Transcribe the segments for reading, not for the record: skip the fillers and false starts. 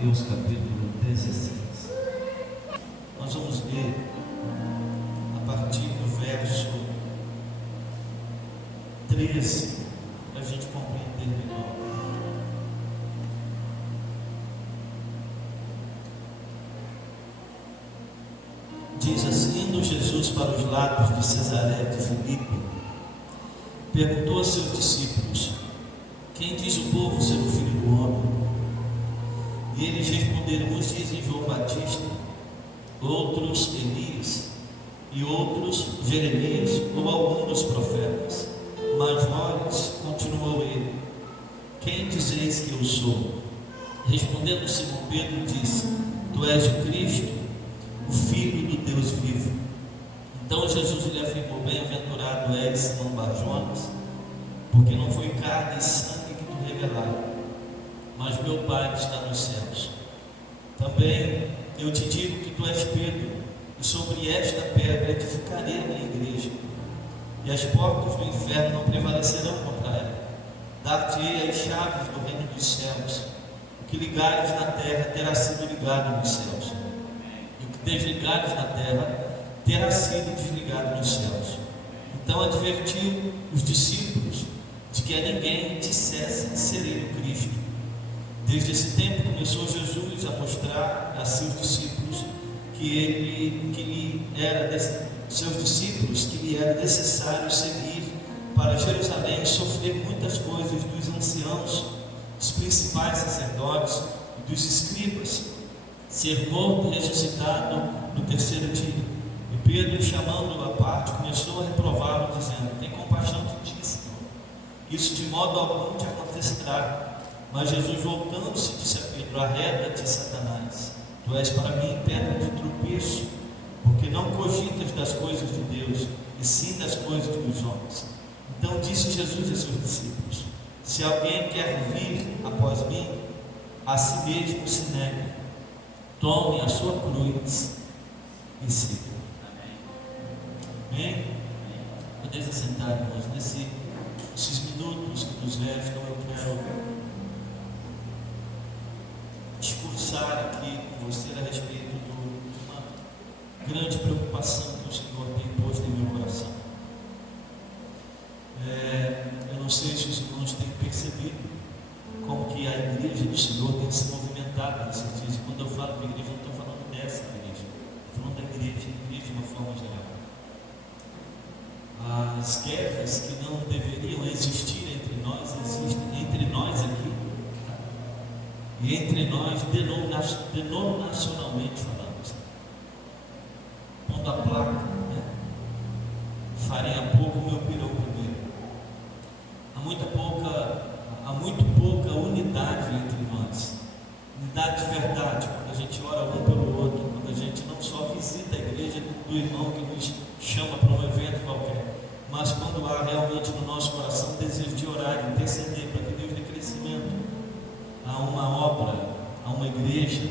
Mateus capítulo 16. Nós vamos ler a partir do verso 13, para a gente compreender melhor. Diz assim: indo Jesus para os lados de Cesaré de Filipe, perguntou a seus discípulos: quem diz o povo ser o Filho do Homem? E eles responderam: uns dizem João Batista, outros Elias, e outros Jeremias ou algum dos profetas. Mas vós, continuou ele, quem dizeis que eu sou? Respondendo Simão Pedro, disse: tu és o Cristo, o Filho do Deus vivo. Então Jesus lhe afirmou: bem-aventurado és, Simão Barjonas, porque não foi carne e sangue que tu revelaram, mas meu Pai que está nos céus. Também eu te digo que tu és Pedro, e sobre esta pedra edificarei a minha igreja, e as portas do inferno não prevalecerão contra ela. Dar-te-ei as chaves do reino dos céus. O que ligares na terra terá sido ligado nos céus, e o que desligares na terra terá sido desligado nos céus. Então advertiu os discípulos de que a ninguém dissesse ser ele o Cristo. Desde esse tempo começou Jesus a mostrar a seus discípulos que lhe era necessário seguir para Jerusalém e sofrer muitas coisas dos anciãos, dos principais sacerdotes e dos escribas, ser morto e ressuscitado no terceiro dia. E Pedro, chamando-o à parte, começou a reprová-lo, dizendo: tem compaixão de ti, Senhor, isso de modo algum te acontecerá. Mas Jesus, voltando-se, disse a Pedro: arreda-te, Satanás, tu és para mim pedra de tropeço, porque não cogitas das coisas de Deus, e sim das coisas dos homens. Então disse Jesus a seus discípulos: se alguém quer vir após mim, a si mesmo se negue, tome a sua cruz e siga. Amém? Podeis assentar, irmãos. Nesses minutos que nos restam, eu quero discursar aqui com você a respeito de uma grande preocupação que o Senhor tem posto em meu coração. Eu não sei se os irmãos têm percebido como que a igreja do Senhor tem se movimentado nesses dias. E quando eu falo de igreja, eu não estou falando dessa igreja, estou falando da igreja de uma forma geral. As guerras que não deveriam existir entre nós, existem entre nós aqui, e entre nós denominacionalmente falamos, pondo a placa, né? Farinha pouco, meu pirão primeiro. Há muito pouca unidade entre nós, unidade de verdade, quando a gente ora um pelo outro, quando a gente não só visita a igreja do irmão que nos chama para um evento qualquer, mas quando há realmente no nosso coração desejo de orar, de interceder para que Deus dê crescimento a uma obra, a uma igreja,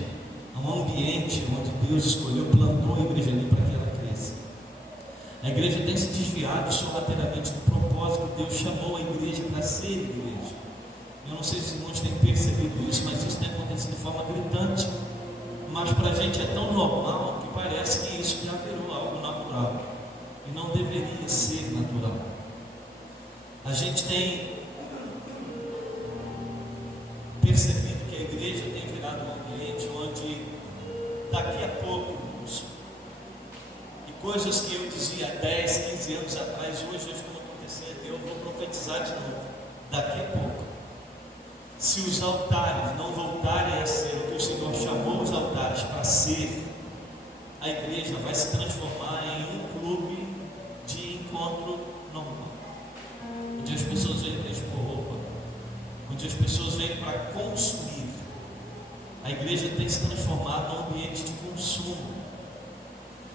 a um ambiente onde Deus escolheu, plantou a igreja ali para que ela cresça. A igreja tem se desviado sorrateiramente do propósito que Deus chamou a igreja para ser igreja. Eu não sei se os irmãos têm percebido isso, mas isso tem acontecido de forma gritante. Mas para a gente é tão normal que parece que isso já virou algo natural, e não deveria ser natural. A gente tem percebido que a igreja tem virado um ambiente onde daqui a pouco, irmãos, e coisas que eu dizia há 10, 15 anos atrás, hoje já estão acontecendo, e eu vou profetizar de novo, daqui a pouco, se os altares não voltarem a ser o que o Senhor chamou os altares para ser, a igreja vai se transformar em um clube de encontro normal, onde as pessoas vêm para expor roupa, onde as pessoas vêm para consumir. A igreja tem se transformado num ambiente de consumo.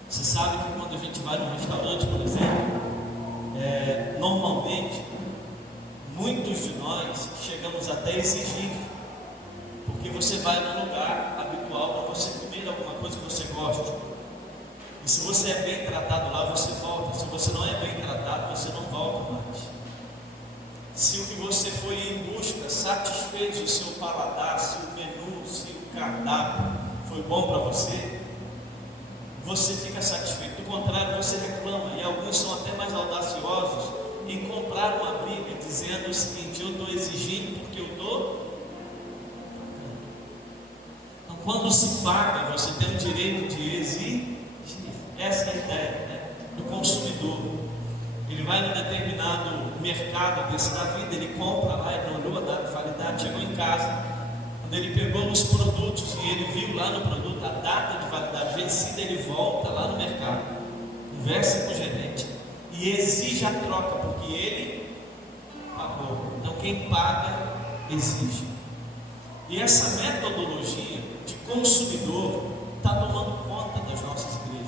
Você sabe que quando a gente vai num restaurante, por exemplo, normalmente muitos de nós chegamos até a exigir, porque você vai num lugar habitual para você comer alguma coisa que você gosta, e se você é bem tratado lá, você volta. Se você não é bem tratado, você não volta mais. Se o que você foi em busca satisfez o seu paladar, se o menu, se o cardápio foi bom para você, você fica satisfeito. Do contrário, você reclama. E alguns são até mais audaciosos em comprar uma briga, dizendo o seguinte: eu estou exigindo porque eu estou. Então, quando se paga, você tem o direito de exigir. Essa é a ideia, né, do consumidor. Ele vai num determinado mercado desse da vida, ele compra lá, ele não olhou a data de validade, chegou em casa, quando ele pegou os produtos e ele viu lá no produto a data de validade vencida, ele volta lá no mercado, conversa com o gerente e exige a troca, porque ele pagou. Então quem paga, exige. E essa metodologia de consumidor está tomando conta das nossas igrejas.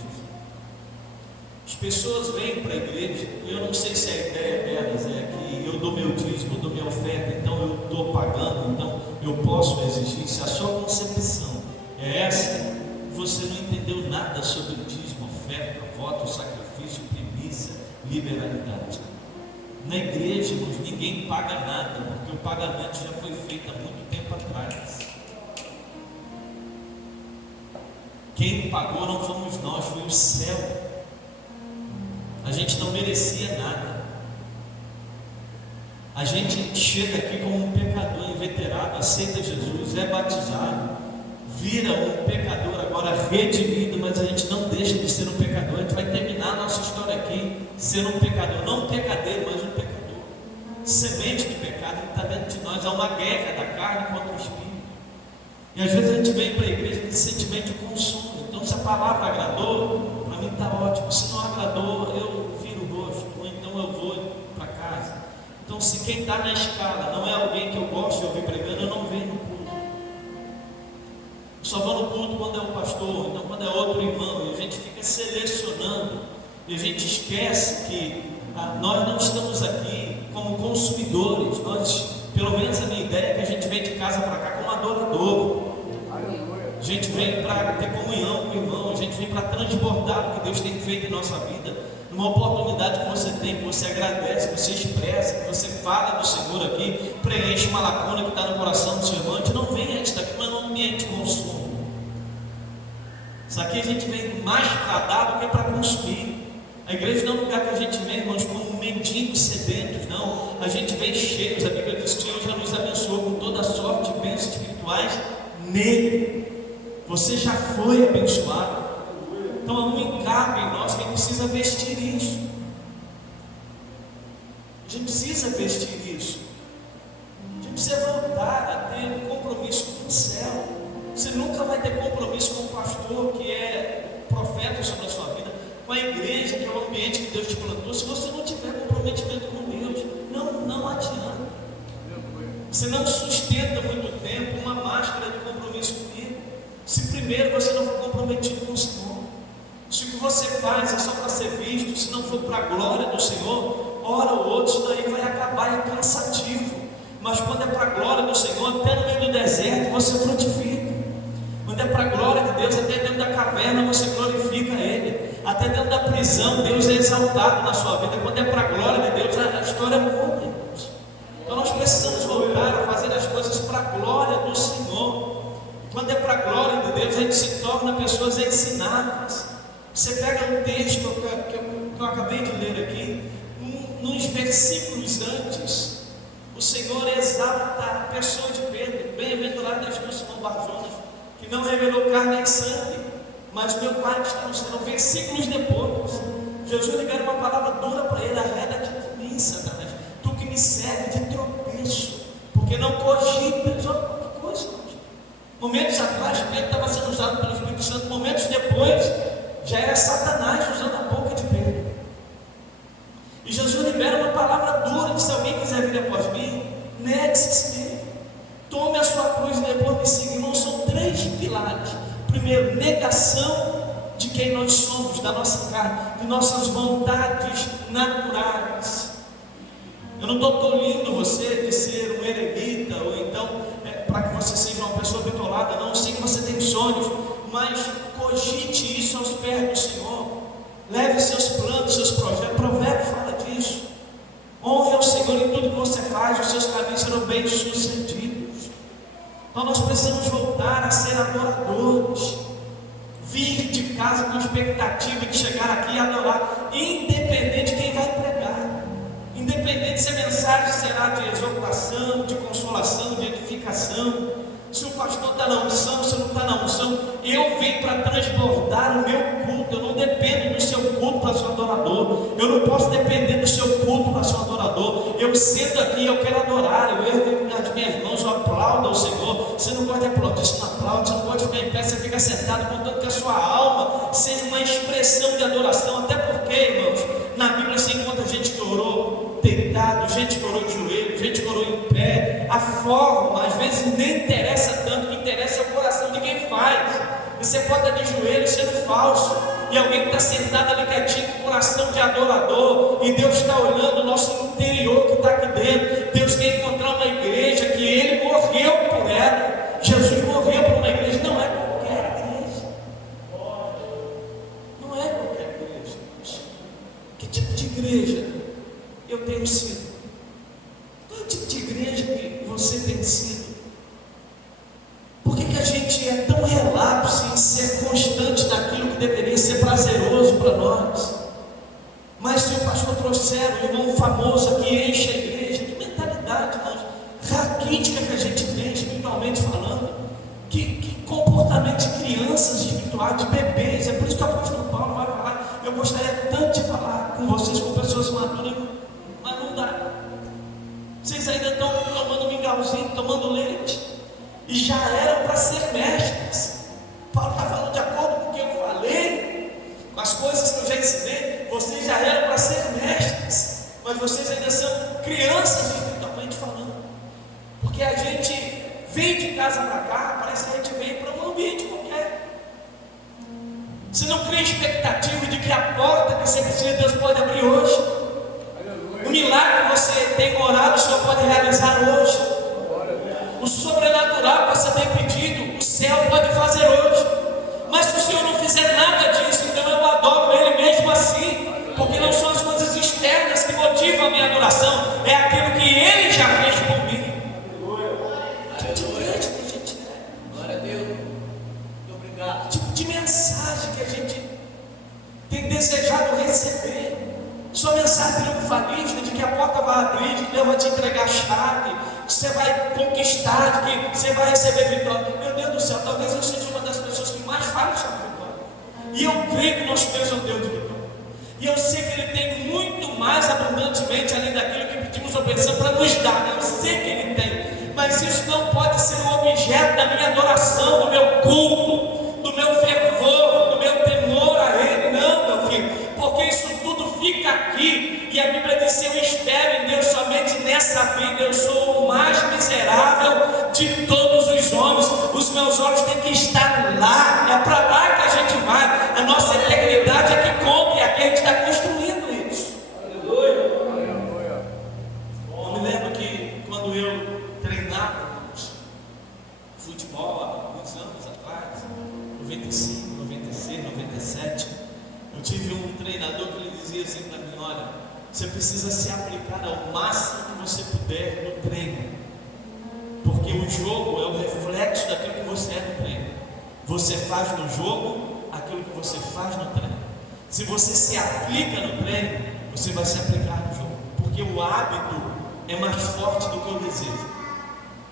As pessoas vêm para a igreja, e eu não sei se a ideia delas é que eu dou meu dízimo, eu dou minha oferta, então eu estou pagando, então eu posso exigir. Se a sua concepção é essa, você não entendeu nada sobre o dízimo, oferta, voto, sacrifício, primícia, liberalidade. Na igreja, irmãos, ninguém paga nada, porque o pagamento já foi feito há muito tempo atrás. Quem pagou não fomos nós, foi o céu. A gente não merecia nada. A gente chega aqui como um pecador inveterado, aceita Jesus, é batizado, vira um pecador agora redimido, mas a gente não deixa de ser um pecador. A gente vai terminar a nossa história aqui sendo um pecador, não um pecadeiro, mas um pecador. Semente do pecado que está dentro de nós, é uma guerra da carne contra o espírito. E às vezes a gente vem para a igreja com esse sentimento de consumo. Então, se a palavra agradou, para mim está ótimo. Se não agradou, eu viro o rosto, ou então eu vou para casa. Então, se quem está na escala não é alguém que eu gosto de ouvir pregando, eu não venho no culto. Eu só vou no culto quando é um pastor, então quando é outro irmão, e a gente fica selecionando, e a gente esquece que nós não estamos aqui como consumidores. Nós, pelo menos a minha ideia é que a gente vem de casa para cá como adorador. A gente vem para ter comunhão com o irmão, a gente vem para transbordar o que Deus tem feito em nossa vida. Numa oportunidade que você tem, que você agradece, que você expressa, que você fala do Senhor aqui, preenche uma lacuna que está no coração do seu irmão. A gente não vem, a gente está aqui, mas não é um ambiente de consumo. Isso aqui a gente vem mais para dar do que para consumir. A igreja não é um lugar que a gente vem, irmãos, como mendigos sedentos, não. A gente vem cheios. A Bíblia diz que o Senhor já nos abençoou com toda sorte de bênçãos espirituais nele. Você já foi abençoado. Então há um encargo em nós que a gente precisa vestir isso. A gente precisa vestir isso. A gente precisa voltar a ter um compromisso com o céu. Você nunca vai ter compromisso com o pastor que é profeta sobre a sua vida, com a igreja que é o ambiente que Deus te plantou, se você não tiver comprometimento com Deus. Não adianta. Você não sustenta muito tempo uma máscara de compromisso comigo, se primeiro você não for comprometido com o Senhor. Se o que você faz é só para ser visto, se não for para a glória do Senhor, hora ou outra, isso daí vai acabar, é cansativo. Mas quando é para a glória do Senhor, até no meio do deserto você frutifica. Quando é para a glória de Deus, até dentro da caverna você glorifica Ele. Até dentro da prisão, Deus é exaltado na sua vida. Quando é para a glória de Deus, a história muda, irmãos. Então nós precisamos voltar a fazer as coisas para a glória do Senhor. Quando é para a glória de Deus, a gente se torna pessoas ensináveis. Você pega um texto que eu acabei de ler aqui, nos versículos antes, o Senhor exalta a pessoa de Pedro. Bem-aventurado és tu, Simão Barjonas, que não revelou carne nem sangue, mas meu Pai que está no céu. Versículos depois, Jesus libera uma palavra dura para ele: arreda-te de mim, Satanás, tu que me serve de tropeço, porque não cogitas. Olha que coisa. Momentos atrás, Pedro estava sendo usado pelo Espírito Santo. Momentos depois, já era Satanás usando a boca de Pedro. E Jesus libera uma palavra dura: que se alguém quiser vir após mim, negue-se mesmo, tome a sua cruz e depois me siga. Irmãos, são 3 pilares. Primeiro, negação de quem nós somos, da nossa carne, de nossas vontades naturais. Eu não estou tolindo você de ser um eremita, ou então para que você seja uma pessoa bitolada, não. Eu sei que você tem sonhos, mas cogite isso aos pés do Senhor. Leve seus planos, seus projetos. Provérbio fala disso. Honre ao Senhor em tudo que você faz, os seus caminhos serão bem sucedidos. Então nós precisamos voltar a ser adoradores, vir de casa com expectativa de chegar aqui e adorar, independente de quem vai pregar, independente se a mensagem será de exortação, de consolação, de edificação, se o pastor está na unção, se não está na unção. Eu venho para transbordar o meu culto. Eu não dependo do seu culto para ser adorador, eu não posso depender do seu culto para ser adorador. Eu sento aqui, eu quero adorar, eu ergo as minhas mãos, eu aplaudo ao Senhor. Você não pode aplaudir, você não aplaude, você não pode ficar em pé, você fica sentado, contanto que a sua alma seja uma expressão de adoração. Até porque, irmãos, na Bíblia você encontra gente que orou deitado, gente que orou de joelho, gente que orou em pé. A forma às vezes nem interessa tanto, o que interessa é o coração de quem faz. Você pode estar de joelho sendo falso, e alguém que está sentado ali quietinho com o coração de adorador, e Deus está olhando o nosso interior que está aqui dentro. Deus quer encontrar uma igreja que Ele morreu por ela. Jesus morreu por uma igreja, não é qualquer igreja, não é qualquer igreja. Que tipo de igreja eu tenho sido? Qual é o tipo de igreja que você tem sido? Por que a gente é tão relapso em ser constante naquilo que deveria ser prazeroso para nós? Mas se o pastor trouxer um irmão famoso aqui, enche a igreja, que mentalidade, irmãos, raquítica que a gente tem espiritualmente falando, que comportamento de crianças espirituais, de bebês. É por isso que o apóstolo Paulo vai falar. Eu gostaria tanto de falar com vocês, com pessoas maduras, mas não dá. Vocês ainda estão tomando mingauzinho, tomando leite, e já eram para ser mestres. Paulo está falando de acordo com o que eu falei, com as coisas que eu já ensinei. Vocês já eram para ser mestres, mas vocês ainda são crianças espiritualmente falando, porque a gente vem de casa para cá, parece que a gente vem para um ambiente qualquer. Você não cria expectativa de que a porta que você precisa, Deus pode abrir hoje. O milagre que você tem orado, o Senhor pode realizar hoje. O sobrenatural que você tem pedido, o céu pode fazer hoje. Mas se o Senhor não fizer nada disso, então eu adoro Ele mesmo assim, porque não são as coisas externas que motivam a minha adoração, é aquilo que Ele já fez por mim. Que tipo de igreja que a gente é? Glória a Deus. Muito obrigado. Que tipo de mensagem que a gente tem desejado receber? Sua mensagem triunfalista de que a porta vai abrir, de que Deus vai te entregar a chave, que você vai conquistar, de que você vai receber vitória. Meu Deus do céu, talvez eu seja uma das pessoas que mais fala sobre vitória. E eu creio que nosso Deus é um Deus de vitória. E eu sei que Ele tem muito mais abundantemente, além daquilo que pedimos ou pensamos, para nos dar. Eu sei que Ele tem. Mas isso não pode ser o objeto da minha adoração, do meu culto, do meu fervor, do meu temor a Ele. Não, meu filho. Porque isso tudo fica aqui, e a Bíblia diz: eu espero em Deus somente nessa vida. Eu sou o mais miserável de todos os homens. Os meus olhos têm que estar lá. É para lá que a gente vai. A nossa eternidade é que conta, e aqui a gente está construindo isso. Aleluia. Eu me lembro que quando eu treinava futebol há alguns anos atrás, 95, 96, 97, eu tive um treinador que ele dizia assim para mim: olha, você precisa se aplicar ao máximo que você puder no treino, porque o jogo é o reflexo daquilo que você é no treino. Você faz no jogo aquilo que você faz no treino. Se você se aplica no treino, você vai se aplicar no jogo, porque o hábito é mais forte do que o desejo.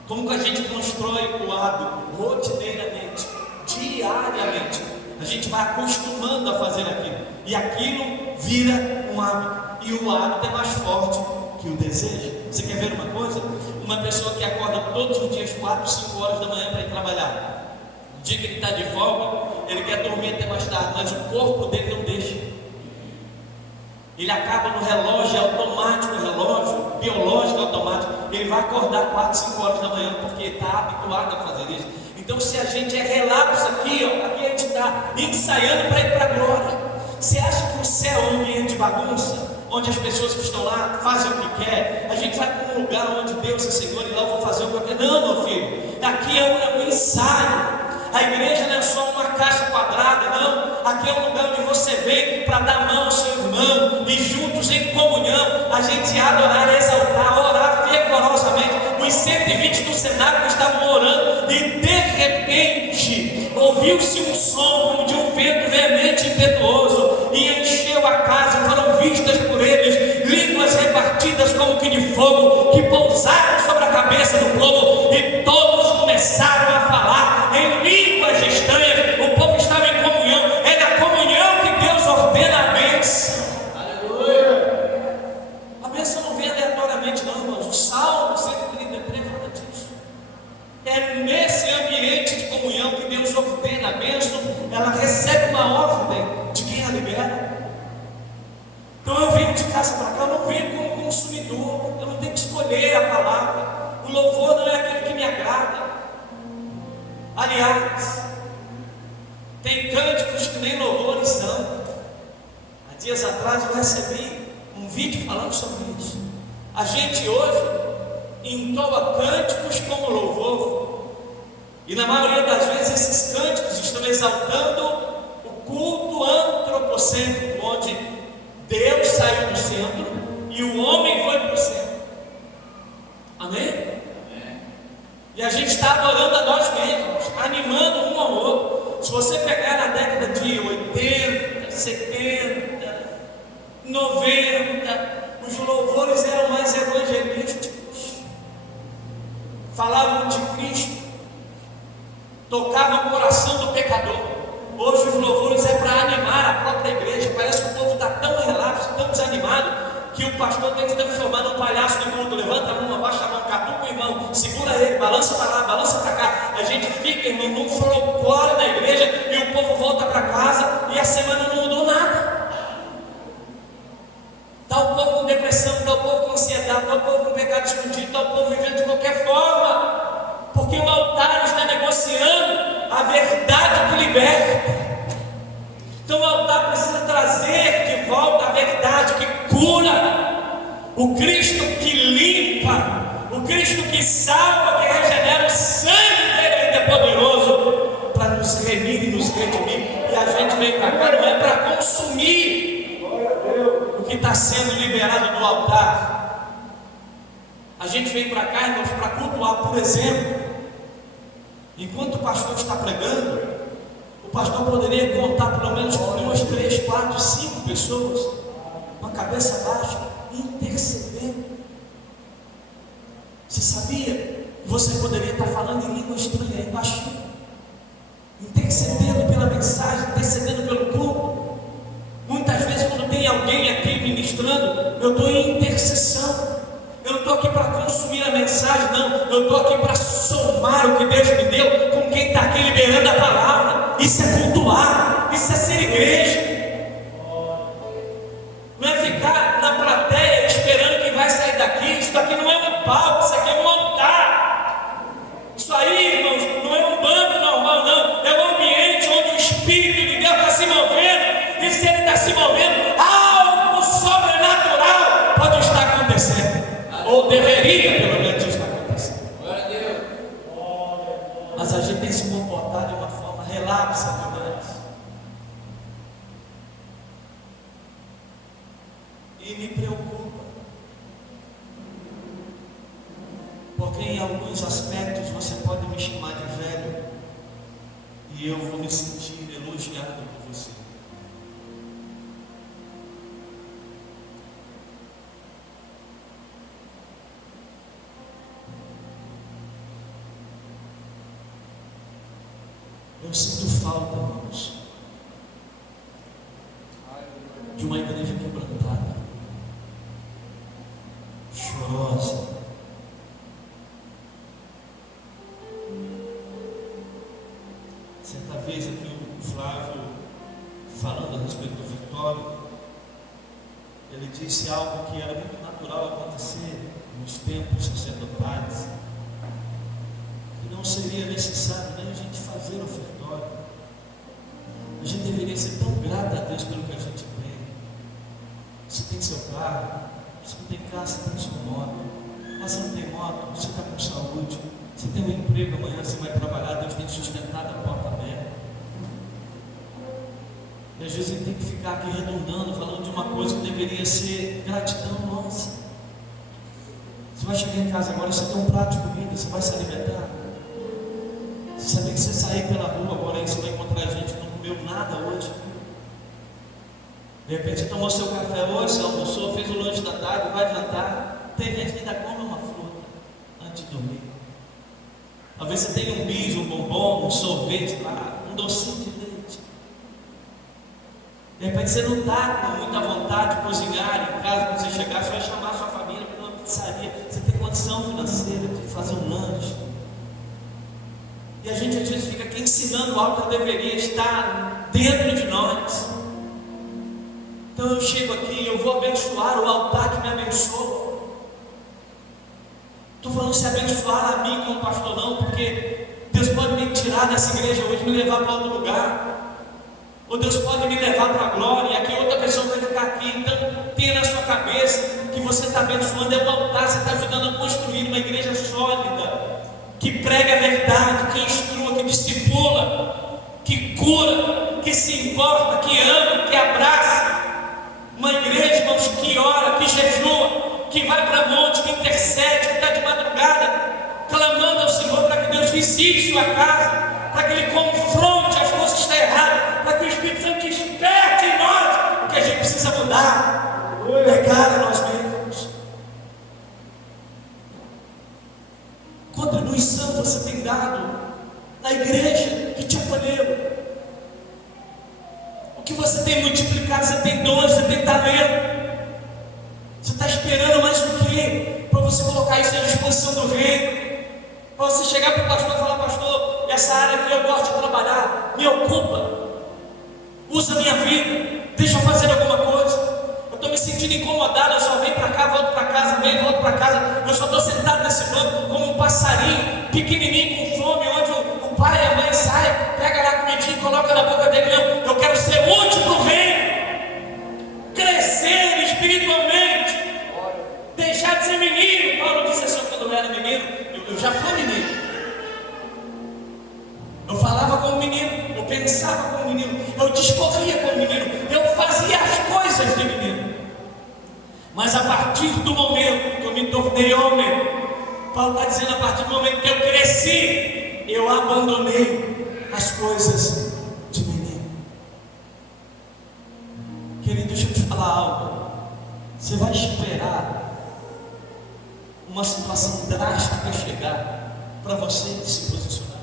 Como que a gente constrói o hábito? Rotineiramente, diariamente. A gente vai acostumando a fazer aquilo, e aquilo vira um hábito, e o hábito é mais forte que o desejo. Você quer ver uma coisa? Uma pessoa que acorda todos os dias 4, 5 horas da manhã para ir trabalhar, no dia que ele está de folga, ele quer dormir até mais tarde, mas o corpo dele não deixa. Ele acaba no relógio automático, relógio biológico automático. Ele vai acordar 4, 5 horas da manhã, porque está habituado a fazer isso. Então, se a gente é relapso aqui, ó, aqui a gente está ensaiando para ir para a glória. Você acha que o céu é um ambiente de bagunça, onde as pessoas que estão lá fazem o que quer? A gente vai para um lugar onde Deus é Senhor, e lá eu vou fazer o que eu quero? Não, meu filho, aqui é um ensaio. A igreja não é só uma caixa quadrada, não. Aqui é um lugar onde você vem para dar mão ao seu irmão, e juntos em comunhão a gente adorar, exaltar, orar fervorosamente. Os 120 do cenário que estavam orando e de repente ouviu-se um som como de um vento veemente e impetuoso, e encheu a casa, e foram vistas por eles línguas repartidas como que de fogo, que pousaram sobre a cabeça do povo, e todos começaram a falar em línguas estranhas. O povo estava em comunhão. É na comunhão que Deus ordena a bênção. Aleluia. A bênção não vem aleatoriamente, não, irmãos. O Salmo 133 fala disso. É nesse ambiente de comunhão que Deus ordena a bênção. Ela recebe uma ordem de quem a libera. Então eu venho de casa para cá, eu não venho como consumidor, eu não tenho que escolher a palavra. O louvor não é aquele que me agrada. Aliás, tem cânticos que nem louvores são. Há dias atrás eu recebi um vídeo falando sobre isso. A gente hoje entoa cânticos como louvor, e na maioria das vezes esses cânticos estão exaltando o culto antropocêntrico, onde Deus saiu do centro e o homem foi para o centro. Amém? Amém. E a gente está adorando a nós mesmos, animando um ao outro. Se você pegar na década de 80, 70, 90, os louvores eram mais evangelísticos, falavam de Cristo, tocavam o coração do pecador. Hoje os louvores é para animar a própria igreja. Parece que o povo está tão relapso, tão desanimado, que o pastor tem que se transformar num palhaço do culto. Levanta a mão, abaixa a mão, catuca o irmão, segura ele, balança para lá, balança para cá. A gente fica, irmão, num folclore da igreja, e o povo volta para casa e a semana não mudou nada. Está o povo com depressão, está o povo com ansiedade, está o povo com pecado escondido, está o povo vivendo de qualquer forma, porque o altar está negociando a verdade que liberta. Então o altar precisa trazer de volta a verdade que cura, o Cristo que limpa, o Cristo que salva, que regenera. O sangue dele ainda é poderoso para nos remir e nos redimir. E a gente vem para cá não é para consumir o que está sendo liberado do altar. A gente vem para cá, irmãos, para cultuar. Por exemplo, enquanto o pastor está pregando, o pastor poderia contar pelo menos com 2, 3, 4, 5 pessoas com a cabeça baixa, intercedendo. Você sabia que você poderia estar falando em língua estranha aí baixinho, intercedendo pela mensagem, intercedendo pelo culto? Muitas vezes quando tem alguém aqui ministrando, eu estou em intercessão. Eu não estou aqui para consumir a mensagem, não. Eu estou aqui para somar o que Deus me deu com quem está aqui liberando a palavra. Isso é cultuar, isso é ser igreja. Não é ficar na plateia esperando quem vai sair daqui. Isso daqui não é um palco, isso aqui é um altar. Isso aí, irmãos, não é um banco normal, não. É um ambiente onde o Espírito de Deus está se movendo. E se ele está se movendo, algo sobrenatural pode estar acontecendo. Ou deveria, pelo menos, estar acontecendo. Glória a Deus. Mas a gente tem se comportado de uma forma relapsa demais. E me preocupa, porque em alguns aspectos você pode me chamar de velho, e eu vou me sentir elogiado por você. Eu sinto falta, irmãos, de uma igreja quebrantada, chorosa. Certa vez aqui o Flávio, falando a respeito do Vitório, ele disse algo que era muito natural acontecer nos tempos sacerdotais, que não seria necessário nem a gente fazer ofertório. A gente deveria ser tão grato a Deus pelo que a gente tem. Você tem seu carro, você não tem casa, você tem sua moto. Mas você não tem moto, você está com saúde, você tem um emprego, amanhã você vai trabalhar, Deus tem sustentado a porta aberta. E às vezes a gente tem que ficar aqui redundando, falando de uma coisa que deveria ser gratidão nossa. Você vai chegar em casa agora, você tem um prato de comida, você vai se alimentar. Sabia que você sair pela rua agora aí, você vai encontrar gente que não comeu nada hoje. De repente você tomou seu café hoje, você almoçou, fez o lanche da tarde, vai jantar. Tem gente que ainda come uma fruta antes de dormir. Talvez você tenha um bis, um bombom, um sorvete lá, um docinho de leite. De repente você não está com muita vontade de cozinhar em casa. Quando você chegar, você vai chamar a sua família para uma pizzaria. Você tem condição financeira de fazer um lanche. E a gente às vezes fica aqui ensinando algo que deveria estar dentro de nós. Então eu chego aqui, eu vou abençoar o altar que me abençoa. Estou falando se abençoar a mim como pastor não, porque Deus pode me tirar dessa igreja hoje e me levar para outro lugar. Ou Deus pode me levar para a glória, e aqui outra pessoa vai ficar aqui. Então tenha na sua cabeça que você está abençoando é o altar, você está ajudando a construir uma igreja sólida, que prega a verdade, que instrua, que discipula, que cura, que se importa, que ama, que abraça. Uma igreja, irmãos, que ora, que jejua, que vai para monte, que intercede, que está de madrugada clamando ao Senhor para que Deus visite sua casa, para que Ele confronte as coisas que estão erradas, para que o Espírito Santo desperte em nós o que a gente precisa mudar, negar a nós mesmos. Contribuição você tem dado na igreja que te acolheu. O que você tem multiplicado, você tem dons, você tem talento. Você está esperando mais o quê? Para você colocar isso à disposição do reino. Para você chegar para o pastor e falar: pastor, essa área que eu gosto de trabalhar me ocupa, usa a minha vida, deixa eu fazer alguma coisa. Eu estou me sentindo incomodado, eu só venho para cá, volto para casa, venho, volto para casa. Eu só estou sentado nesse banco como um passarinho pequenininho com fome, onde o pai e a mãe saem, pega lá a comidinha e coloca na boca dele. Não, eu quero ser útil para o reino, crescer espiritualmente, deixar de ser menino. Paulo disse assim: quando eu era menino, eu já fui menino. Eu falava como menino, eu pensava como menino, eu discorria como menino, eu fazia as coisas de menino. Mas a partir do momento que eu me tornei homem, Paulo está dizendo, a partir do momento que eu cresci, eu abandonei as coisas de menino. Querido, deixa eu te falar algo. Você vai esperar uma situação drástica chegar para você se posicionar?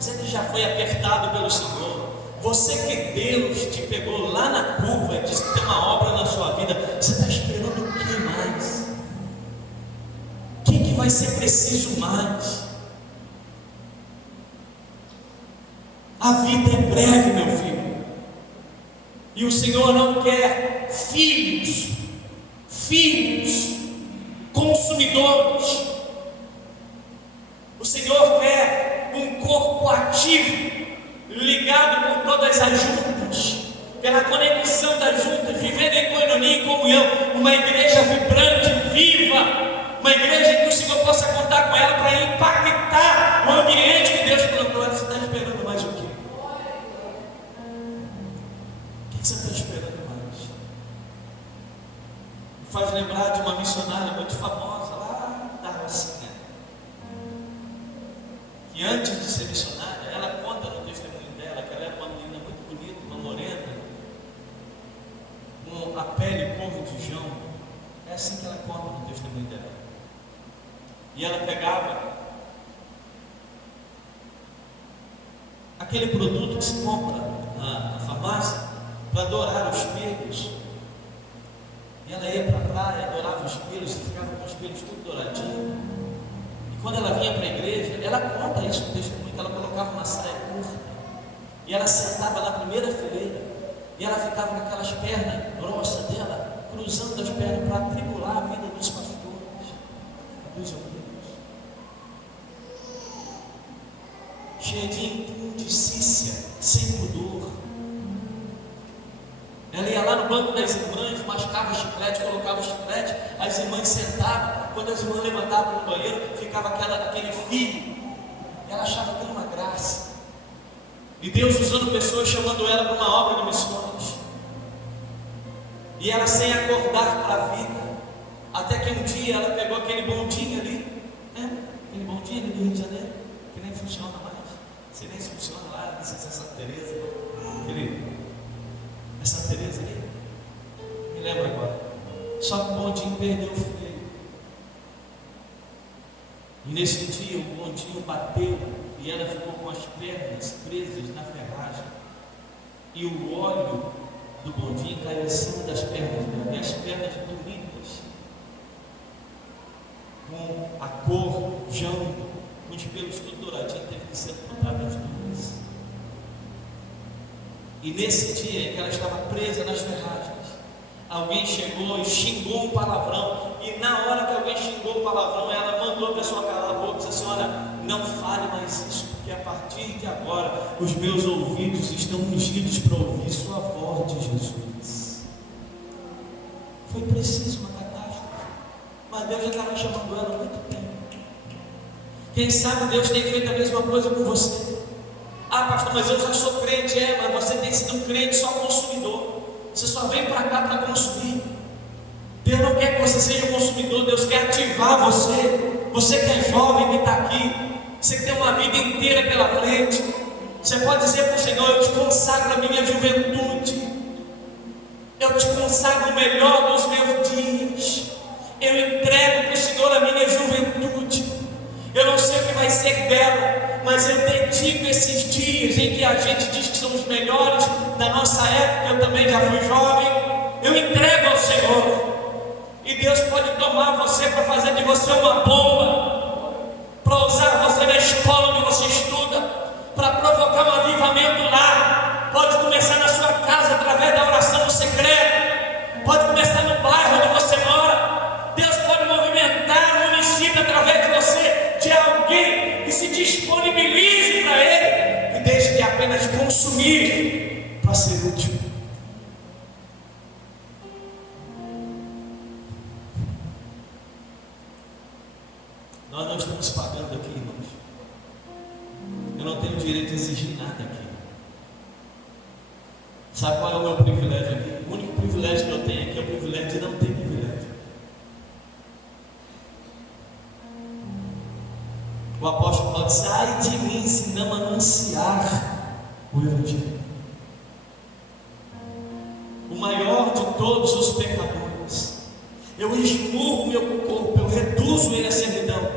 Você que já foi apertado pelo Senhor, você que Deus te pegou lá na curva e disse que tem uma obra na sua vida, você está esperando o que mais? O que vai ser preciso mais? A vida é breve, meu filho, e o Senhor não quer filhos consumidores. O Senhor quer um corpo ativo, ligado por todas as juntas, pela conexão das juntas, vivendo em coinonia e comunhão, uma igreja vibrante, viva, uma igreja que o Senhor possa contar com ela para impactar o ambiente que Deus plantou. Você está esperando mais o quê? O que você está esperando mais? Me faz lembrar de uma missionária muito famosa lá da Rocinha, que antes de ser missionária, ela conta no testemunho dela que ela era uma menina muito bonita, uma morena, com a pele cor de jão. É assim que ela conta no testemunho dela. E ela pegava aquele produto que se compra na farmácia para adorar os espelhos. E ela ia para a praia, adorava os espelhos e ficava com os espelhos tudo douradinho. E quando ela vinha para a igreja, ela conta isso no testemunho, que ela colocava uma saia curta e ela sentava na primeira fileira e ela ficava com aquelas pernas grossas dela, cruzando as pernas para atribular a vida dos pastores, dos obreiros, cheia de impudicícia, sem pudor. Ela ia lá no banco das irmãs, mascava chiclete, colocava o chiclete, as irmãs sentavam. Quando as irmãs levantavam no banheiro, ficava aquele fio. Ela achava aquilo uma graça. E Deus usando pessoas, chamando ela para uma obra de missões. E ela sem acordar para a vida. Até que um dia ela pegou aquele bondinho ali, aquele bondinho Bondinho do Rio de Janeiro, que nem funciona mais. Você nem se funciona lá, não sei se é Santa Teresa. É Santa Teresa ali? Me lembro agora. Só que o bondinho perdeu o freio. E nesse dia o bondinho bateu e ela ficou com as pernas presas na ferragem. E o óleo do bondinho caiu em cima das pernas dela. E as pernas bonitas, com a cor jambo, com os pelos tudo douradinho, teve que ser amputadas as duas. E nesse dia em que ela estava presa nas ferragens, alguém chegou e xingou um palavrão. E na hora que alguém xingou o palavrão, ela mandou a pessoa calar a boca e disse assim: olha, não fale mais isso, porque a partir de agora os meus ouvidos estão ungidos para ouvir sua voz de Jesus. Foi preciso uma catástrofe, mas Deus já estava chamando ela há muito tempo. Quem sabe Deus tem feito a mesma coisa com você. Ah, pastor, mas eu já sou crente. Mas você tem sido um crente só consumidor. Você só vem para cá para consumir. Deus não quer que você seja um consumidor. Deus quer ativar você. Você que é jovem, que está aqui, você que tem uma vida inteira pela frente, você pode dizer para o Senhor: eu te consagro a minha juventude, eu te consagro o melhor dos meus dias, eu entrego para o Senhor a minha juventude. Eu não sei o que vai ser dela, mas eu dedico esses dias em que a gente diz que são os melhores da nossa época. Eu também já fui jovem. Eu entrego ao Senhor, e Deus pode tomar você para fazer de você uma bomba, para usar você na escola onde você estuda, para provocar um avivamento lá. Pode começar na sua casa através da oração no secreto, pode começar no bairro onde você mora. Deus pode movimentar o município através de você, de alguém que se disponibilize para Ele, e deixe de apenas consumir para ser útil. Nós não estamos pagando aqui, irmãos. Eu não tenho direito de exigir nada aqui. Sabe qual é o meu privilégio aqui? O único privilégio que eu tenho aqui é o privilégio de não ter privilégio. O apóstolo Paulo disse: ai de mim se não anunciar o Evangelho. O maior de todos os pecadores. Eu esmurro meu corpo, eu reduzo ele à servidão,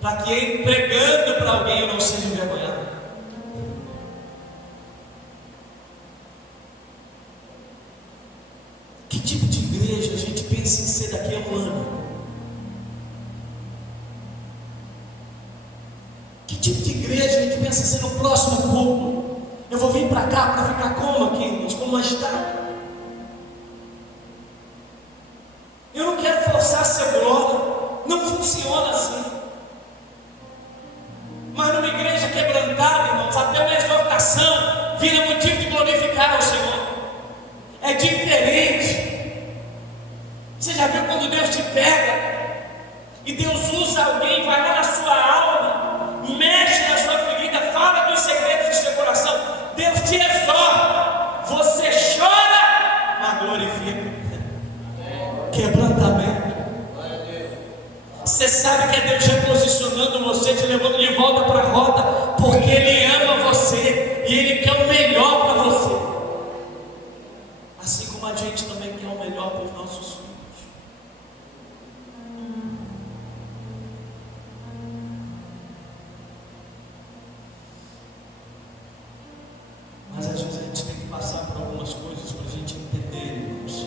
para que ele pregando para alguém eu não seja envergonhado. Que tipo de igreja a gente pensa em ser daqui a um ano? Que tipo de igreja a gente pensa em ser no próximo culto? Eu vou vir para cá para ficar como aqui, irmãos? Como uma estátua? Eu não quero forçar a ser glória. Não funciona assim. Mas numa igreja quebrantada, irmãos, até uma exortação vira motivo de glorificar ao Senhor. É diferente. Você já viu quando Deus te pega e Deus usa alguém, vai lá na sua alma, mexe na sua ferida, fala dos segredos do seu coração, Deus te exorta, você chora, mas glorifica. Quebrantamento. Você sabe que é Deus reposicionando você, te levando de volta para a rota, porque Ele ama você e Ele quer o melhor para você, assim como a gente também quer o melhor para os nossos filhos. Mas às vezes a gente tem que passar por algumas coisas para a gente entender, irmãos,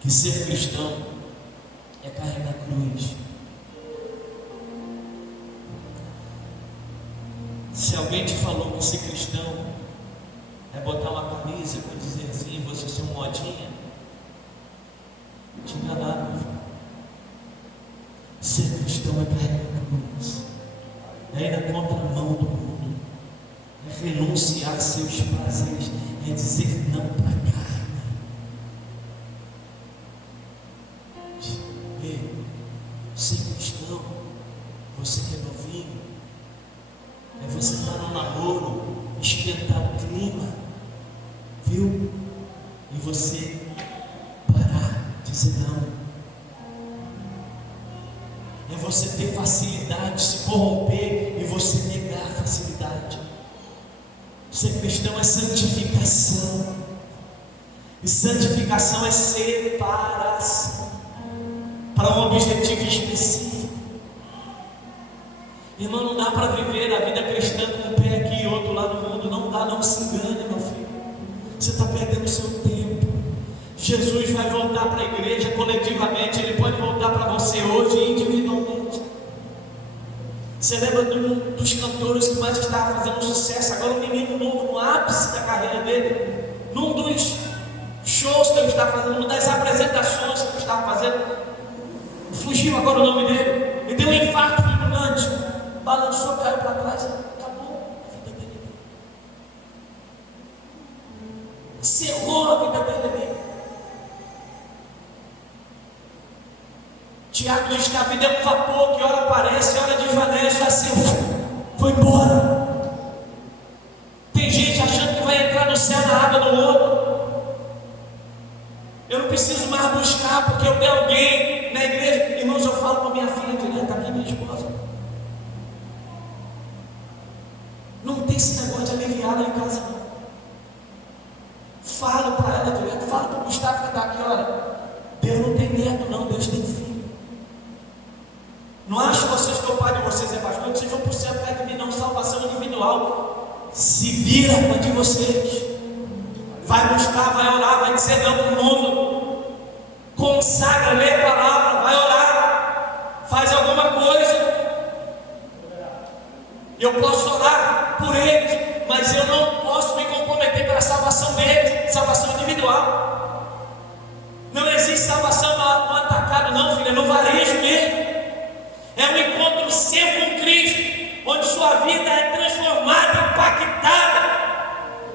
que ser cristão é carregar cruz. Se alguém te falou que ser cristão é botar uma camisa com dizerzinho, você ser um modinha, te enganaram, meu filho. Ser cristão é carregar cruz, é ir na contramão do mundo, é renunciar a seus prazeres, é dizer não para a carne. Ser cristão, você que é novinho, é você estar no namoro, esquentar o clima, viu? E você parar, dizer não. você ter facilidade de se corromper e você negar a facilidade. Ser cristão é santificação. E santificação é separação para um objetivo específico. Irmão, não dá para viver a vida cristã com um pé aqui e outro lá no mundo. Não dá, não se engane, meu filho. Você está perdendo o seu tempo. Jesus vai voltar para a igreja coletivamente. Ele pode voltar para você hoje individualmente. Você lembra dos cantores que mais estavam fazendo sucesso? Agora um menino novo no ápice da carreira dele, num dos shows que ele estava fazendo, uma das apresentações que ele estava fazendo, fugiu agora o nome dele. Ele deu um infarto fulminante, balançou, caiu para trás, acabou a vida dele. Encerrou a vida dele ali. Tiago diz que a vida é um vapor que ora aparece, ora desvanece, assim, foi embora. Tem gente achando que vai entrar no céu na água do lodo. Eu não preciso mais buscar porque eu tenho alguém na igreja. Irmãos, eu falo com a minha filha direto, está aqui minha esposa. Não tem esse negócio de aliviar lá em casa, não. Falo para ela direto, falo para o Gustavo que está aqui, olha, Deus não tem neto não, Deus tem filho. Não acho vocês que o pai de vocês é pastor, que vocês vão por céu perto de mim, não, salvação individual. Se vira com a de vocês. Vai buscar, vai orar, vai dizer não para o mundo. Consagra, lê a palavra, vai orar, faz alguma coisa. Eu posso orar por eles, mas eu não posso me comprometer para a salvação deles, salvação individual. Não existe salvação no atacado, não, filho, é no varejo mesmo. É um encontro seu com Cristo, onde sua vida é transformada, impactada,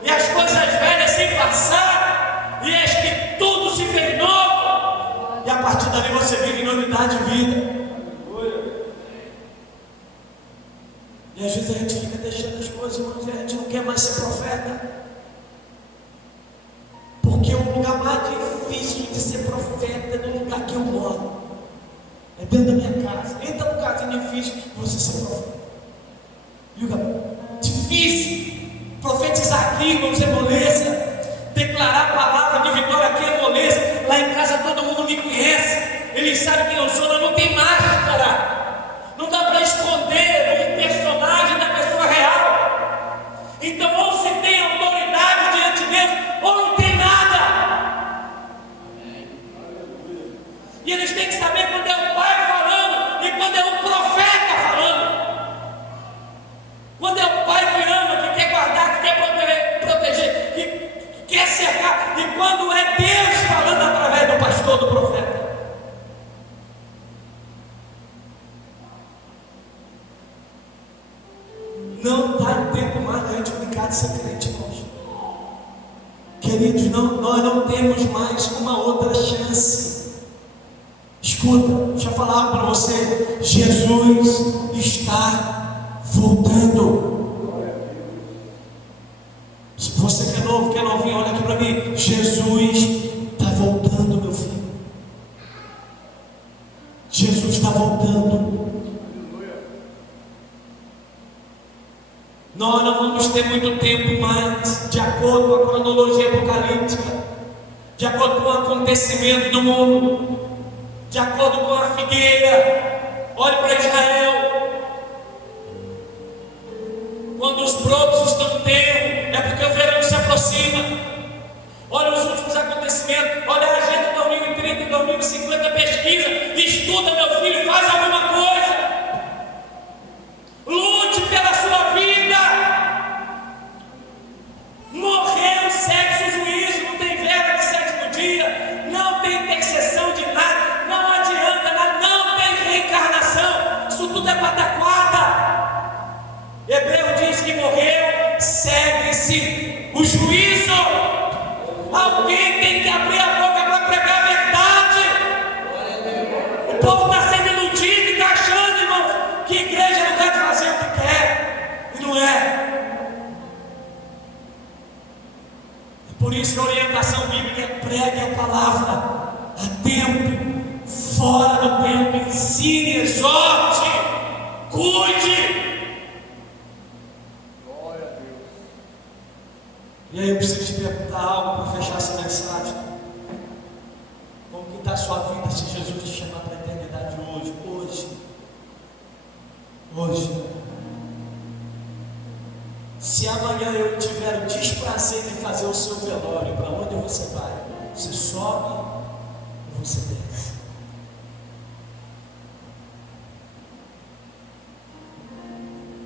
e as coisas velhas se passaram, e és que tudo se fez novo, e a partir dali você vive em novidade de vida. E às vezes a gente fica deixando as coisas, irmãos, e a gente não quer mais ser profeta, porque o lugar mais difícil de ser profeta é no lugar que eu moro. É dentro da minha casa. Entra num casinho difícil você ser profeta. Difícil. Profetizar aqui, irmãos, é moleza. Declarar a palavra de vitória aqui é moleza. Lá em casa todo mundo me conhece. Eles sabem quem eu sou, não tem máscara. Não dá para esconder um personagem da pessoa real. Então, ou se tem autoridade diante de Deus, ou não tem nada. E eles têm que saber quando é o pai falando e quando é o profeta falando. Quando é o pai que ama, que quer guardar, que quer proteger, que quer cercar. E quando é Deus falando através do pastor, do profeta. Não está em tempo mais da gente brincar de ser crente, irmãos. Queridos, nós não temos mais uma outra chance. Escuta, deixa eu falar algo para você. Jesus está voltando. Se você que é novo, quer novinho, olha aqui para mim. Jesus está voltando, meu filho. Jesus está voltando. Nós não vamos ter muito tempo mais, de acordo com a cronologia apocalíptica, de acordo com o acontecimento do mundo, de acordo com a figueira. Olhe para Israel. Quando os brotos estão no terro, é porque o verão se aproxima. Olha os últimos acontecimentos. Olha a agenda 2030, 2050, pesquisa, estuda, meu filho, faz alguma coisa. Lute pela sua vida. Morreu, sexo, juízo, não tem vera de sétimo dia, não tem intercessão de nada, não adianta nada, não tem reencarnação, isso tudo é pataquada. Hebreu diz que morreu, segue-se o juízo. Alguém tem que abrir a boca para pregar a verdade. O povo está sendo iludido e está achando, irmão, que igreja é lugar de fazer o que quer, e não é. Por isso que a orientação bíblica é: pregue a palavra a tempo, fora do tempo, ensine, exorte, cuide. E aí eu preciso te perguntar algo para fechar essa mensagem. Como que está a sua vida se Jesus te chamar para a eternidade hoje? Hoje. Se amanhã eu tiver o desprazer de fazer o seu velório, para onde você vai? Você sobe ou você desce?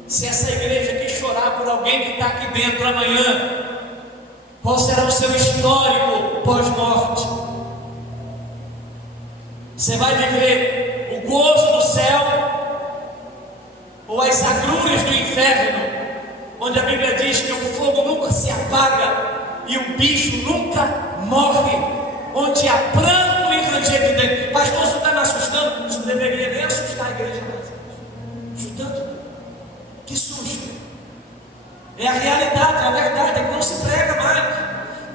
Se essa igreja aqui chorar por alguém que está aqui dentro amanhã, qual será o seu histórico pós-morte? Você vai viver o gozo do céu ou as agruras do inferno, onde a Bíblia diz que o fogo nunca se apaga e o bicho nunca morre, onde há pranto e ranger de dentro? Pastor, isso está me assustando? Isso não deveria nem assustar a igreja mais. Assustando? Que susto! É a realidade, a verdade, é que não se prega mais.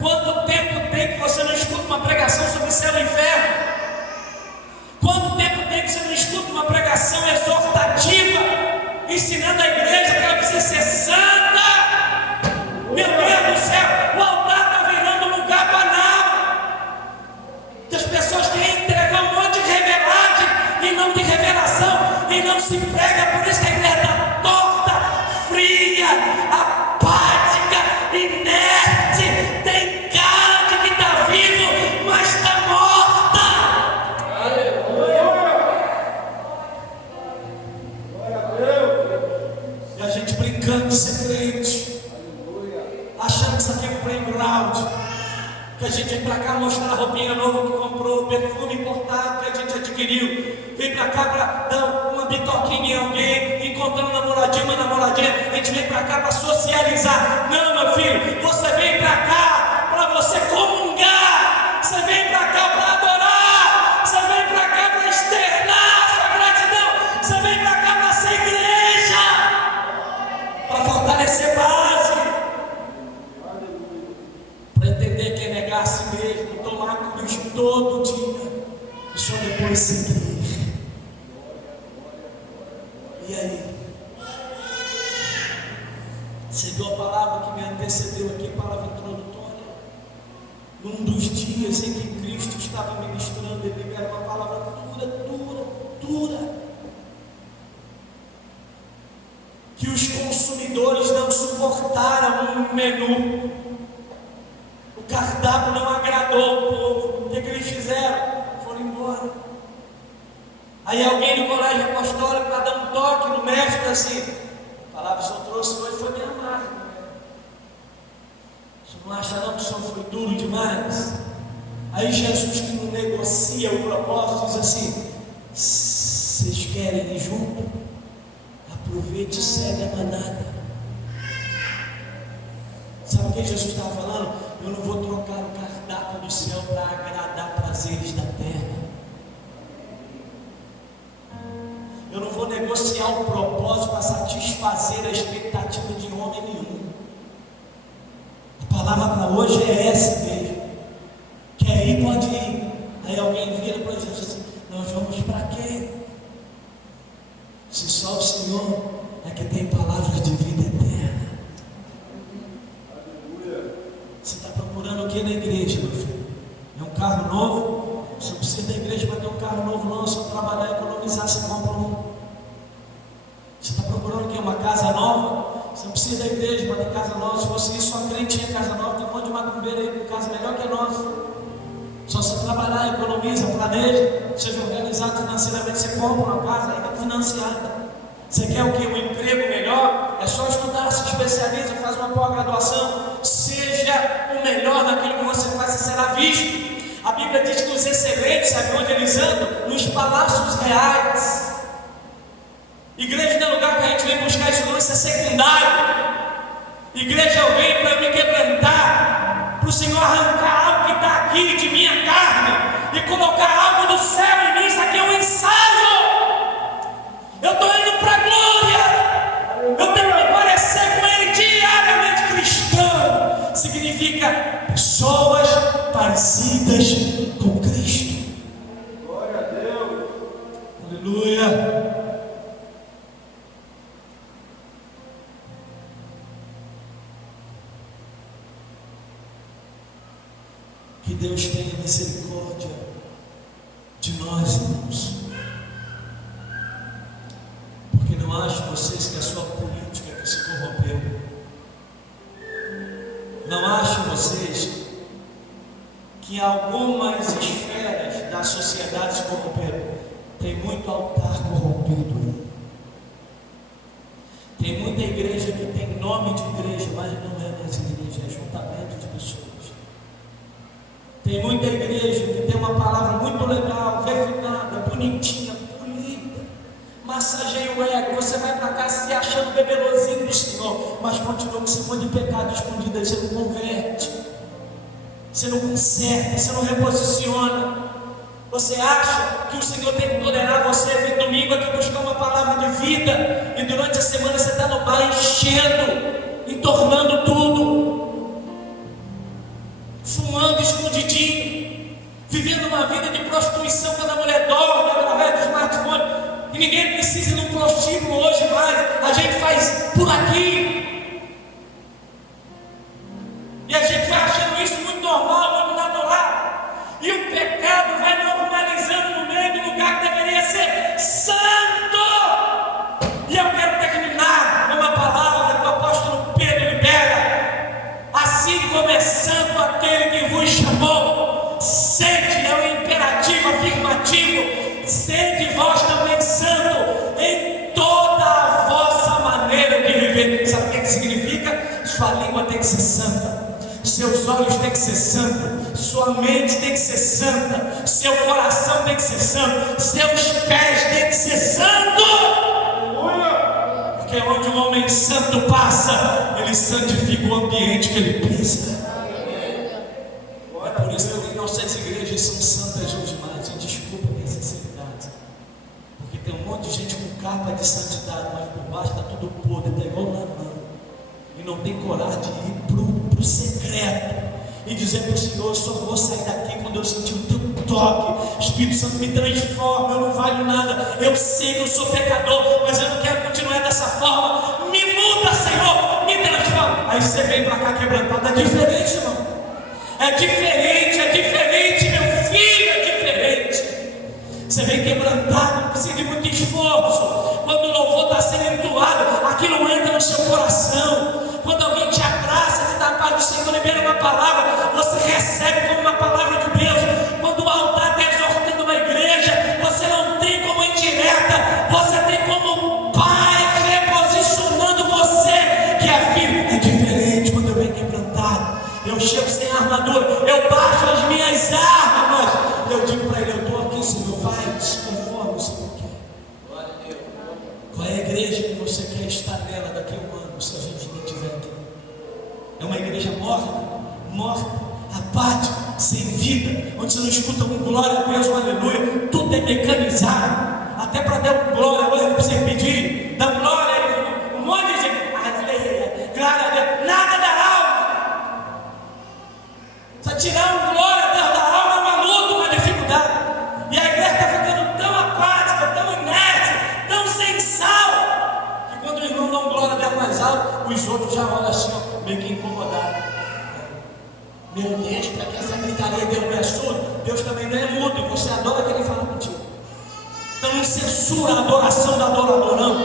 Quanto tempo tem que você não escuta uma pregação sobre céu e inferno? Quanto tempo tem que você não escuta uma pregação exortativa, ensinando a igreja que ela precisa ser santa? Meu Deus do céu, o altar está virando um lugar banal, que as pessoas querem entregar um monte de revelagem e não de revelação, e não se prega. Por isso que a igreja está torta, fria, apática, inerte. Tem cara de que está vivo, mas está morta. E a gente brincando de ser crente, achando que isso aqui é um playground, que a gente vem para cá mostrar a roupinha nova que comprou, perfume importado que a gente adquiriu, vem para cá para dar uma bitoquinha em alguém, encontrando um namoradinho, uma namoradinha. A gente vem para cá para socializar. Não, meu filho, você vem para cá para você comungar, você vem para cá para adorar, você vem para cá para externar sua gratidão, você vem para cá para ser igreja, para fortalecer base, para entender que é negar a si mesmo, tomar cruz todo dia e só depois seguir. E aí? Você viu a palavra que me antecedeu aqui, a palavra introdutória? Num dos dias em que Cristo estava ministrando, ele libera uma palavra dura. Que os consumidores não suportaram o menu. O cardápio não agradou o povo. O que eles fizeram? Foram embora. Aí alguém no colégio apostólico, para dar um toque no mestre, assim: a palavra que o senhor trouxe hoje foi meio amarga. O senhor não acha não que o senhor foi duro demais? Aí Jesus, que não negocia o propósito, diz assim: vocês querem ir junto? Aproveite e segue a manada. Sabe o que Jesus estava falando? Eu não vou trocar o cardápio do céu para agradar prazeres da terra. Eu não vou negociar o propósito para satisfazer a expectativa de homem nenhum. A palavra para hoje é essa mesmo. Quer ir, pode ir. Aí alguém vira para Jesus assim: nós vamos para quê? Se só o Senhor é que tem palavras de vida eterna. Você está procurando o que na igreja, meu filho? É um carro novo? Você não precisa da igreja para ter um carro novo, não. É só trabalhar e economizar, você compra um. Você está procurando o que? Uma casa nova? Você não precisa da igreja para ter casa nova. Se fosse isso, só crente tinha casa nova. Tem um monte de macumbeiro aí com casa melhor que a nossa. Só você trabalhar, economiza, planeja, seja organizado financeiramente, você compra uma casa ainda financiada. Você quer o que? Um emprego melhor? É só estudar, se especializa, faz uma pós-graduação. Seja o melhor naquilo que você faz, você será visto. A Bíblia diz que os excelentes, sabe onde eles andam? Nos palácios reais. Igreja não é lugar que a gente vem buscar segurança secundária. Igreja eu venho para me quebrantar, para o Senhor arrancar algo que está aqui de minha carne e colocar algo do céu em mim. Isso aqui é um ensaio. Eu estou indo para a glória. Eu tenho que parecer com Ele diariamente. Cristão significa pessoas parecidas com Cristo. Glória a Deus. Que Deus tenha misericórdia de nós, irmãos. Porque não achem vocês que é só a política que se corrompeu. Não achem vocês que algumas esferas da sociedade se corromperam. Tem muito altar corrompido aí. Tem muita igreja que tem nome de igreja, mas não é mais igreja, é juntamento de pessoas. Tem muita igreja que tem uma palavra muito legal, refinada, bonitinha, polida, massageia o ego. Você vai para cá se achando bebelozinho do Senhor, mas continua com esse monte de pecado escondido aí. Você não converte, você não conserta, você não reposiciona. Você acha que o Senhor tem que tolerar você vir domingo aqui buscar uma palavra de vida, e durante a semana você está no bar enchendo, entornando tudo, fumando escondidinho, vivendo uma vida de prostituição quando a mulher dorme através do smartphone. E ninguém precisa ir num prostíbulo hoje mais, a gente faz por aqui. E a gente vai achando isso muito normal, muito natural. E o pecado vai normalizando no meio do lugar que deveria ser santo. E eu quero terminar com uma palavra que o apóstolo Pedro libera. Assim como é santo aquele que vos chamou, sede é o imperativo afirmativo, sede vós também santo em toda a vossa maneira de viver. Sabe o que significa? Sua língua tem que ser santa, seus olhos têm que ser santos, sua mente tem que ser santa, seu coração tem que ser santo, seus pés têm que ser santos. Porque onde um homem santo passa, ele santifica o ambiente que ele pisa. É por isso que nossas igrejas são santas hoje mais. E desculpa a minha sinceridade, porque tem um monte de gente com capa de santidade, mas por baixo está tudo podre, está igual na mão, e não tem coragem de ir para o secreto e dizer para o Senhor: eu só vou sair daqui quando eu sentir o teu toque. Espírito Santo, me transforma, eu não valho nada, eu sei que eu sou pecador, mas eu não quero continuar dessa forma. Me muda, Senhor, me transforma. Aí você vem para cá quebrantado. É diferente, irmão, é diferente, meu filho, é diferente. Você vem quebrantado, não precisa de muito esforço. Quando o louvor está sendo entoado, aquilo entra no seu coração. Quando alguém te abraça, te dá a paz do Senhor, libera uma palavra, você recebe como uma palavra de Deus. Quando o altar está exortando uma igreja, você não tem como indireta, você tem como um pai reposicionando você, que é filho. É diferente quando eu venho quebrantado. Eu chego sem armadura, eu baixo as minhas armas, eu digo para ele: eu estou aqui, Senhor, faz conforme o Senhor quer. Qual é a igreja que você quer estar nela daqui a um ano, se a gente não estiver aqui? É uma igreja morta, apática, sem vida, onde você não escuta um glória a Deus, um aleluia, tudo é mecanizado. Até para dar glória, você não precisa pedir, dá glória, um monte de gente, aleluia, glória a Deus, nada da alma. Só tirar um glória a Deus da alma é uma luta, uma dificuldade. E a igreja está ficando tão apática, tão inerte, tão sem sal, que quando o irmão dá um glória a Deus mais alto, os outros já olham assim, ó, meio que incomodados. Meu Deus, para que essa gritaria? Deus não é surdo, Deus também não é mudo, e você adora que ele fala contigo. Então não censura a adoração do adorador, não.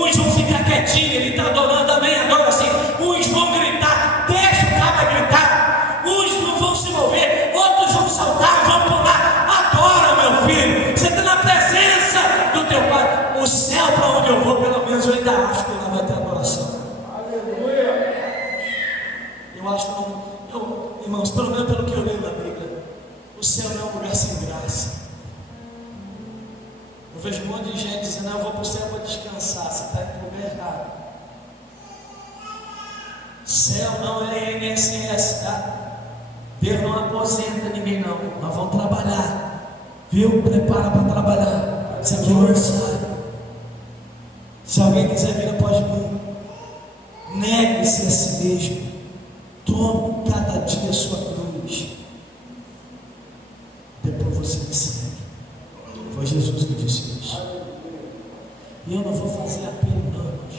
Uns vão ficar quietinhos, ele está adorando, amém, adora assim. Uns vão gritar, deixa o cara gritar. Uns não vão se mover, outros vão saltar, vão pular. Adora, meu filho, você está na presença do teu Pai. O céu para onde eu vou, pelo menos eu ainda acho que lá vai ter adoração. Eu acho que não. Irmãos, pelo menos pelo que eu leio na Bíblia, o céu não é um lugar sem graça. Eu vejo um monte de gente dizendo: eu vou para o céu para descansar. Você está indo para o lugar errado. Céu não é INSS, tá? Deus não aposenta ninguém, não. Nós vamos trabalhar, viu? Prepara para trabalhar. Isso aqui é um ensaio. Se alguém quiser vir após mim, negue-se a si mesmo. Tome cada dia a sua cruz. Depois você me segue. Foi Jesus que disse isso. E eu não vou fazer apelo, não, irmãos.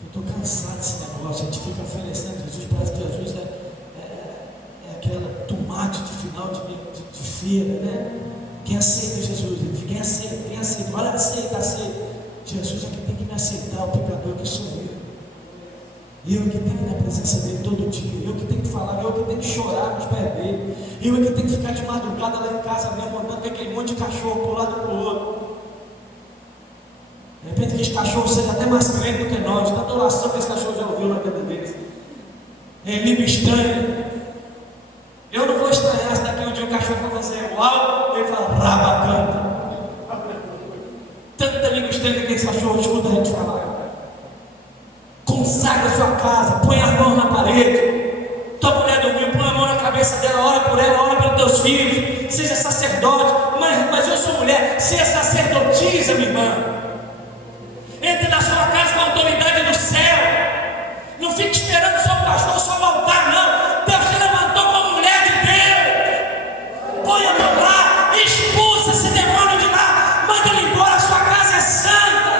Eu estou cansado desse negócio. A gente fica oferecendo Jesus, parece que Jesus é aquela tomate de final de feira, né? Quem aceita Jesus? Quem aceita? Quem aceita? Olha, aceita. Jesus é que tem que me aceitar, o pecador que sou eu. Eu que tenho que ir na presença dele todo dia. Eu que tenho que falar, eu que tenho que chorar nos pés dele. Eu que tenho que ficar de madrugada lá em casa mesmo, andando com aquele monte de cachorro para um lado e para o outro. De repente aqueles cachorros sejam até mais crentes do que nós. Tanta oração que esse cachorro já ouviu na vida deles. Ele me estranha. Eu não vou estranhar se daqui um dia o cachorro for fazer uau, ele fala rabacanta. Tanta língua estranha que esse cachorro escuta a gente falar. Consagra a sua casa, põe a mão na parede. Tua mulher dormiu, põe a mão na cabeça dela, ora por ela, ora pelos teus filhos. Seja sacerdote, mas eu sou mulher, seja sacerdotisa, minha irmã. Entre na sua casa com a autoridade do céu. Não fique esperando só o pastor só voltar, não. Deus te levantou como mulher de Deus. Põe a mão lá, expulsa esse demônio de lá, manda ele embora, a sua casa é santa.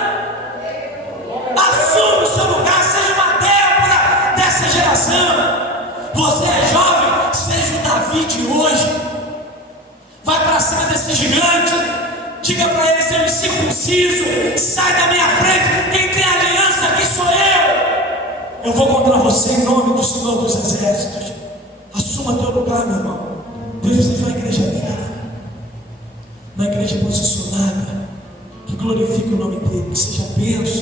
Assume o seu lugar, seja uma Débora dessa geração. Você é jovem, seja o Davi de hoje. Vai para cima desse gigante. Diga para ele, seu incircunciso, sai da minha frente. Quem tem aliança aqui sou eu. Eu vou contra você em nome do Senhor dos Exércitos. Assuma teu lugar, meu irmão. Deus precisa de uma igreja viva, uma igreja posicionada, que glorifique o nome dele, que seja bênção